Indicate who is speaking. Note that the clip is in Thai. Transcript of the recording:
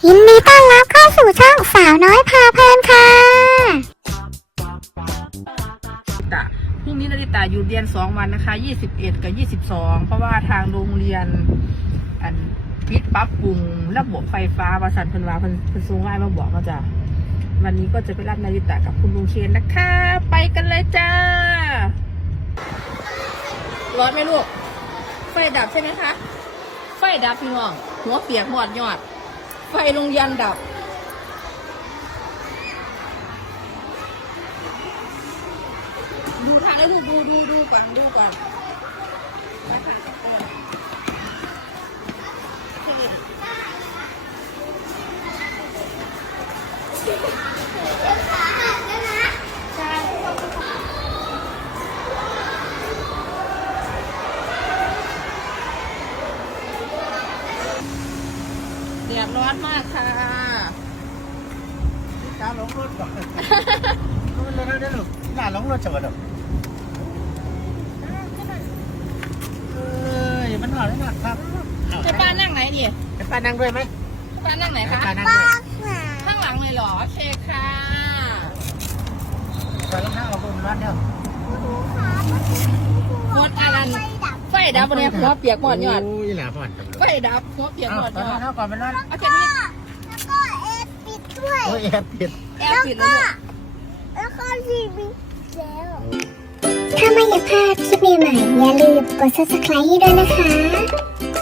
Speaker 1: ยินดีต้อนรับเข้าสู่ช่องสาวน้อยพาเพลินค่ะ
Speaker 2: พรุ่งนี้นาริตาอยู่เรียน2 วันนะคะ21 กับ 22เพราะว่าทางโรงเรียนปิดปรับปรุงระบบไฟฟ้าประสานพันวาเพิ่นส่งไลน์มาบอกว่าจ้ะวันนี้ก็จะไปรับนาริตากับคุณลุงเชนนะคะไปกันเลยจ้าร้อนไหมลูกไฟดับใช่ไหมคะไฟดับพี่น้องหัวเปียกหมดยอดไฟโรงเรียนดับดูทางได้ลูกดูก่อนเดือดร้อนมากค่ะ
Speaker 3: จ้าลงรถก่อนก็เป็นรถได้หรอหน้าลงรถเฉยหรอมันหอได้หนักครับ
Speaker 2: จะป้านั่งไหนดิ
Speaker 3: จะป้านั่งด้วยไหม
Speaker 2: ป้านั่งไหนคะ
Speaker 3: ป้านั่งด้วย
Speaker 2: ข้างหลังเลยเหรอโอเคค่ะ
Speaker 3: ใส่รองเท้าเอาบนรถเดียว
Speaker 2: หมดอะไรไฟดับเนี่ยหัวเปียกหมดยอด
Speaker 3: อุ้ยหนาพอด
Speaker 2: ไฟดับหัวเปียกหมดยอด
Speaker 3: เท้าก่อนเป็นรถ
Speaker 2: โอเคนี่
Speaker 1: แล้วก็เอฟปิดด้วย
Speaker 3: โอ้ยแอบปิด
Speaker 2: แอร์ปิดแล้วลูก
Speaker 1: แล้วก็รีวิวแล้วถ้าไม่อยากพลาดคลิปใหม่ๆอย่าลืมกด subscribe ให้ด้วยนะคะ